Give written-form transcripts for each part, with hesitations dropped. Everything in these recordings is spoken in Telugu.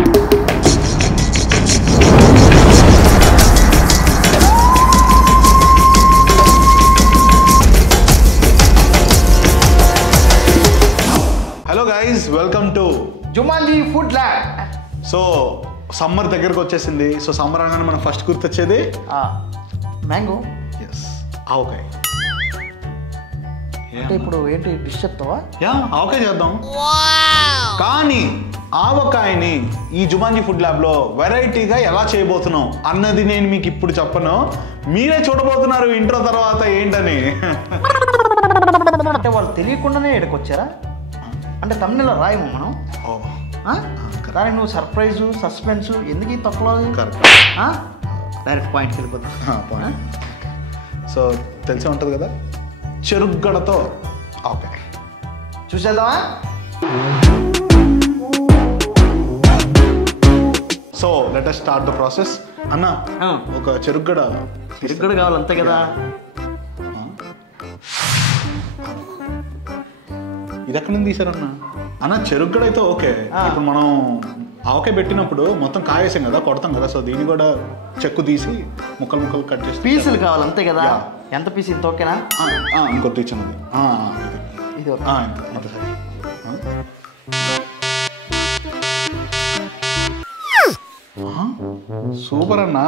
Hello guys, welcome to Jumanji food lab. So summer దగ్గరకు వచ్చేసింది. సో సమ్మర్ అనగానే మనం ఫస్ట్ గుర్తొచ్చేది మ్యాంగో. ఎస్, ఆవకాయ. అంటే ఇప్పుడు ఏంటి డిష్ చెప్తావా? ఆవకాయ చేద్దాం. కానీ ఆవకాయని ఈ జుమాంజీ ఫుడ్ ల్యాబ్లో వెరైటీగా ఎలా చేయబోతున్నాం అన్నది నేను మీకు ఇప్పుడు చెప్పను. మీరే చూడబోతున్నారు ఇంట్రో తర్వాత ఏంటని. అంటే వాళ్ళు తెలియకుండానే ఎడకొచ్చారా? అంటే తమిళలో రాయము మనం. కానీ నువ్వు సర్ప్రైజు సస్పెన్స్ ఎందుకు ఈ తక్కువ? డైరెక్ట్ పాయింట్కి వెళ్ళిపోతాం. సో తెలిసే ఉంటుంది కదా, చెరుగ్గడతో ఆవకాయ చూసేద్దామా? So let us start the process. అన్న, ఒక చెరుగ్గడ కావాలి అంతే కదా. ఇది ఎక్కడి నుంచి తీసారన్న? అన్న చెరుగ్గడ అయితే ఓకే. ఇప్పుడు మనం ఆవకాయ పెట్టినప్పుడు మొత్తం కాయేసాం కదా, కొడతాం కదా. సో దీన్ని కూడా చెక్కు తీసి ముక్కలు ముక్కలు కట్ చేసి పీసులు కావాలి అంతే కదా. ఎంత పీస్? ఇంత ఓకేనా? ఇంకొద్ది ఇచ్చినది ఇది సూపర్ అన్న.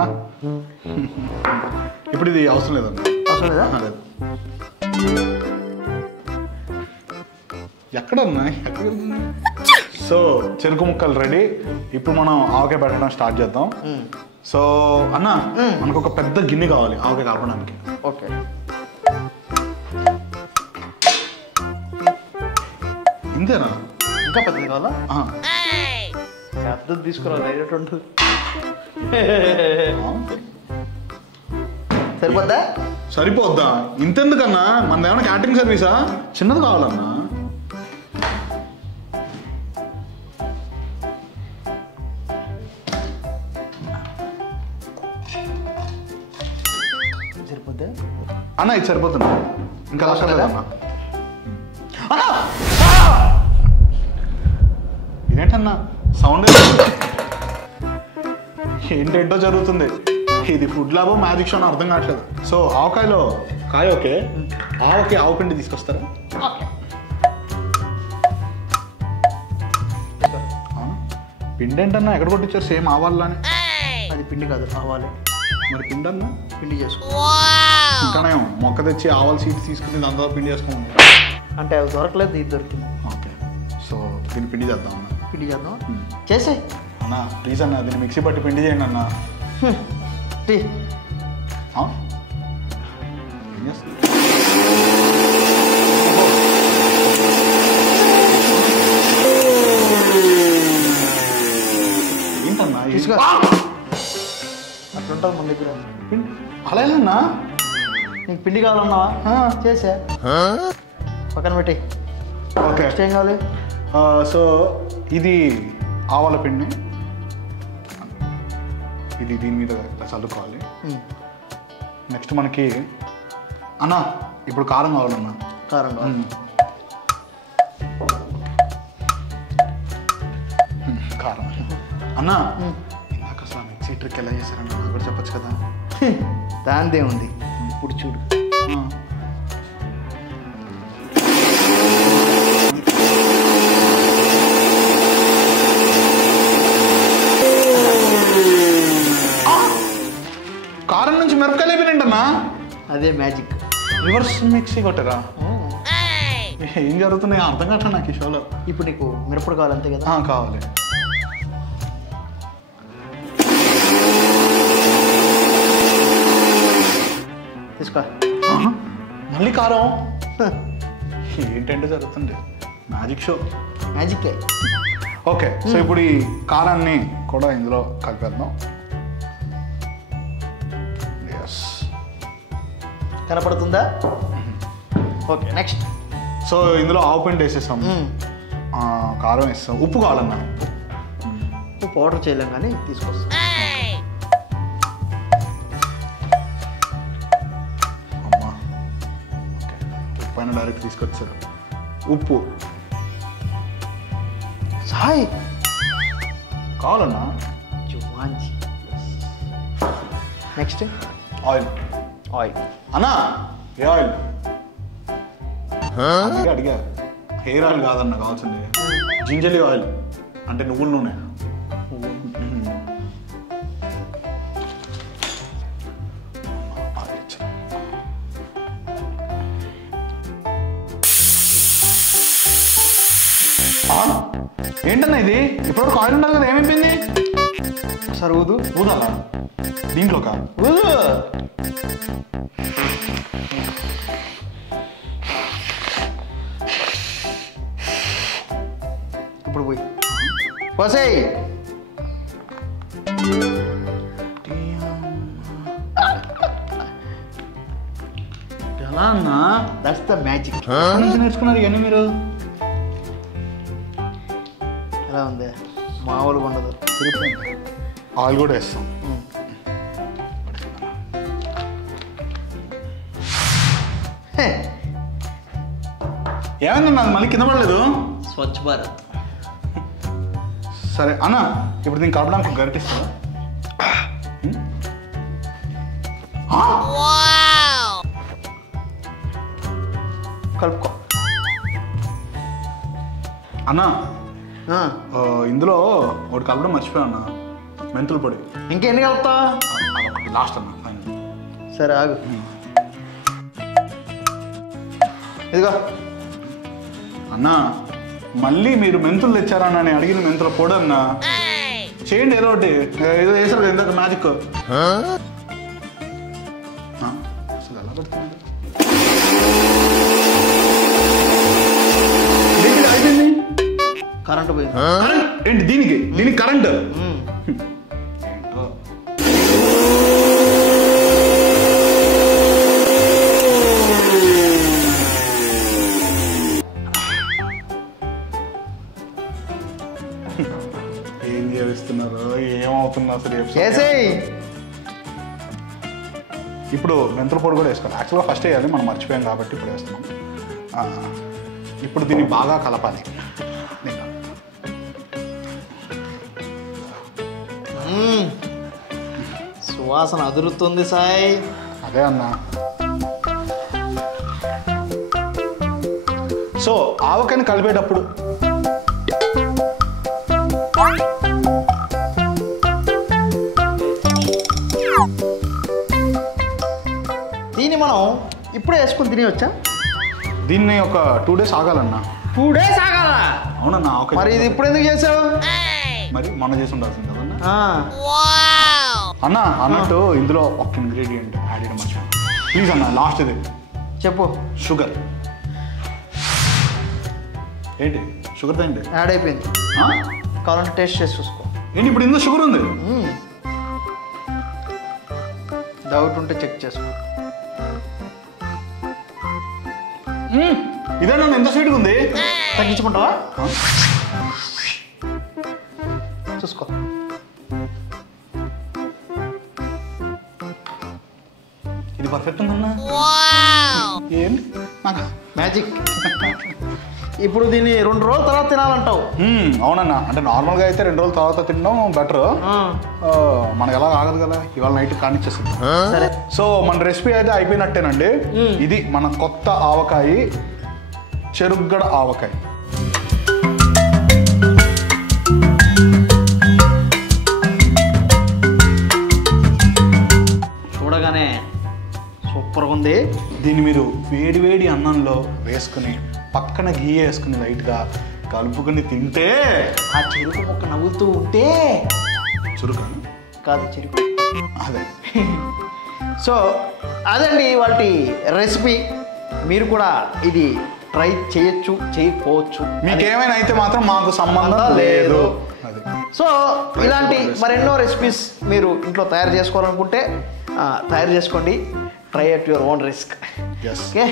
ఇప్పుడు ఇది అవసరం లేదన్న. అవసరం లేదా? లేదు. ఎక్కడన్నా ఎక్కడ? సో చెరుకు ముక్కలు రెడీ. ఇప్పుడు మనం ఆవకాయ పెట్టడం స్టార్ట్ చేద్దాం. సో అన్న, మనకు ఒక పెద్ద గిన్నె కావాలి ఆవకాయ కలపడానికి. ఓకే, ఇంతేనా? ఇంకా పెద్దది కావాలా? పెద్దది తీసుకురావాలి. డైరెక్ట్ ఉంటుంది. సరిపోద్దా? సరిపోద్దా? ఇంతెందుకన్నా, మనది ఏమైనా క్యాటరింగ్ సర్వీసా? చిన్నది కావాలన్నా. సరిపోద్దా అన్న? ఇది సరిపోతున్నా, ఇంకా అవసరం లేదన్నా. ఇదేంటన్నా సౌండ్? ఏంటేంటో జరుగుతుంది. ఇది ఫుడ్ ల్యాబ్ మ్యాజిక్ షో అని అర్థం కావట్లేదు. సో ఆవకాయలో కాయ ఓకే, ఆవకాయ ఆవు పిండి తీసుకొస్తారా? పిండి ఏంటన్నా ఎక్కడ కొట్టించారు? సేమ్ ఆవాలని. అది పిండి కాదు, ఆవాలి. మరి పిండి అన్నా? పిండి చేసుకో. ఇంకానే మొక్క తెచ్చి ఆవాల సీడ్స్ తీసుకుని దాంతో పిండి చేసుకోండి. అంటే అవి దొరకలేదు, ఇది దొరికింది. ఓకే, సో దీన్ని పిండి చేద్దాం అన్న. పిండి చేద్దాం. చేసే అన్న ప్లీజ్ అన్న, దీన్ని మిక్సీ పట్టి పిండి చేయండి అన్న. టీ ఏం చేస్తుంది? ఏంటన్నా తీసుకో. అట్లుంటుంది మన దగ్గర పిండి. అలా అన్నా నీకు పిండి కావాలన్నావా? చేసా, పక్కన పెట్టి. ఓకే, నెక్స్ట్ ఏం కావాలి? సో ఇది ఆవాల పిండి. ఇది దీని మీద చల్లుకోవాలి. నెక్స్ట్ మనకి అన్న ఇప్పుడు కారం కావాలన్నా. కారం కావాలి. కారం అన్న, ఇందాక అసలు మిక్సీ ట్రిక్ ఎలా చేశారన్న నాకు కూడా చెప్పచ్చు కదా. దానిదే ఉంది, ఇప్పుడు చూడు. కారం నుంచి మిరపకాయలు అయిపోయినంటన్నా. అదే మ్యాజిక్. రివర్స్ మిక్సీ కొట్టరా? ఏం జరుగుతున్నాయి అర్థం కావట్లే నాకు ఈ షోలో. ఇప్పుడు నీకు మిరపడు కావాలి అంతే కదా? కావాలి. తీసుకో. మళ్ళీ కారం? ఏంటంటే జరుగుతుంది magic show. Magic. Okay, so ఇప్పుడు ఈ కారాన్ని కూడా ఇందులో కలిపేద్దాం. కనపడుతుందా? Okay, next. సో ఇందులో ఆవు పిండి వేసేస్తాం, కారం వేస్తాం, ఉప్పు కావాలన్నా. ఉప్పు పౌడర్ చేయలేం కానీ తీసుకొస్తాం. అమ్మా, ఓకే, ఉప్పు అయినా డైరెక్ట్ తీసుకొచ్చారు. ఉప్పు సాయ్ కావాలన్నా. జుమాంజీ. Next oil. ఆయిల్. అన్నా ఏ ఆయిల్? అడిగా హెయిర్ ఆయిల్ కాదన్న కావాల్సింది జింజలీ ఆయిల్ అంటే నువ్వుల నూనె. ఏంటన్నా ఇది? ఇప్పటివరకు ఆయిల్ ఉండాలి కదా, ఏమైపోయింది? సరే ఊదు. ఊదాలా దీంట్లోకా? ఊదు. ఇప్పుడు పోయి పోసేయ్. ఎలా అన్నా? That's the magic. నుంచి నేర్చుకున్నారు ఇవన్నీ మీరు? ఎలా ఉంది? మామూలుగా ఉండదు. ఆయిల్ కూడా వేస్తాం. ఏమైందన్నా అది మళ్ళీ కింద పడలేదు? స్వచ్ఛ భారత్. సరే అన్న, ఇప్పుడు దీన్ని కలపడానికి గరిటిస్తా. కలుపుకో అన్నా. ఇందులో ఒకటి కలపడం మర్చిపోయా అన్న, మెంతుల పొడి. ఇంకెన్ని కలుపుతా? లాస్ట్ అన్న ఫైనల్. సరే ఆగు. ఇదిగో అన్నా, మళ్ళీ మీరు మెంతులు తెచ్చారా అని అడిగిన మెంతుల పొడి అన్నా. చేయండి ఏదో ఒకటి. ఏదో వేసారు ఇందాక మ్యాజిక్. అసలు ఎలా పెడుతున్నారు? అయిపోయింది. కరెంటు పోయింది. ఏంటి దీనికి కరెంట్? ఏం చేస్తున్నారు? ఏమవుతున్నా సరే ఇప్పుడు మెంతుల పొడి కూడా వేసుకోవాలి. యాక్చువల్గా ఫస్ట్ వేయాలి, మనం మర్చిపోయాం కాబట్టి ఇప్పుడు వేస్తున్నాం. ఇప్పుడు దీన్ని బాగా కలపాలి. సువాసన అదురుతుంది సాయి. అదే అన్నా. సో ఆవకాయని కలిపేటప్పుడు దీన్ని మనం ఇప్పుడే వేసుకుని తినేయచ్చా? దీన్ని ఒక 2 days ఆగాలన్నా. 2 days ఆగాలా? అవునన్నా. ఆవకాయ మరి ఇది ఇప్పుడు ఎందుకు చేసావు? మరి మొన్న చేసి ఉండాల్సింది కదన్నా. అన్న అన్నట్టు ఇందులో ఒక ఇంగ్రీడియంట్ యాడ్ చేయడం మర్చిపోయాను. ప్లీజ్ అన్న, లాస్ట్ ఇది చెప్పు. షుగర్. ఏంటి షుగర్ ఏంటి? యాడ్ అయిపోయింది. కావాలంటే టేస్ట్ చేసి చూసుకో. ఏంటి ఇప్పుడు ఇందులో షుగర్ ఉంది? డౌట్ ఉంటే చెక్ చేసుకో. ఇదేనా ఎంత స్వీట్గా ఉంది? తగ్గించుకుంటావా? చూసుకో. ఇది పర్ఫెక్ట్ ఉందన్నా. ఏం మ్యాజిక్. ఇప్పుడు దీన్ని 2 రోజుల తర్వాత తినాలంటావు? అవునన్నా. అంటే నార్మల్గా అయితే 2 రోజుల తర్వాత తినడం బెటర్. మనకు ఎలా ఆగదు కదా, ఇవాళ నైట్ కానిచ్చేస్తుంది. సరే. సో మన రెసిపీ అయితే అయిపోయినట్టేనండి. ఇది మన కొత్త ఆవకాయ, చెరుగ్గడ ఆవకాయ. చూడగానే సూపర్గా ఉంది. దీన్ని మీరు వేడి అన్నంలో వేసుకుని పక్కన గీ వేసుకుని లైట్గా కలుపుకుని తింటే ఆ చెరుకు మొక్క నవ్వుతూ ఉంటే. చురుకు కాదు, చెరుకు. అదే. సో అదండి వాటి రెసిపీ. మీరు కూడా ఇది ట్రై చేయొచ్చు, చేయకపోవచ్చు. మీకేమైనా అయితే మాత్రం మాకు సంబంధం లేదు. సో ఇలాంటి మరెన్నో రెసిపీస్ మీరు ఇంట్లో తయారు చేసుకోవాలనుకుంటే తయారు చేసుకోండి. Try at your own risk. Okay.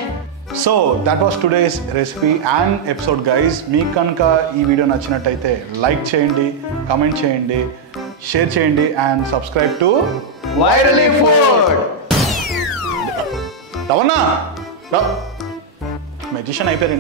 So that was today's recipe and episode guys. మీకు కనుక ఈ వీడియో నచ్చినట్టయితే లైక్ చేయండి, కమెంట్ చేయండి, షేర్ చేయండి and subscribe to virally food. Ravana magician అయిపోయారు.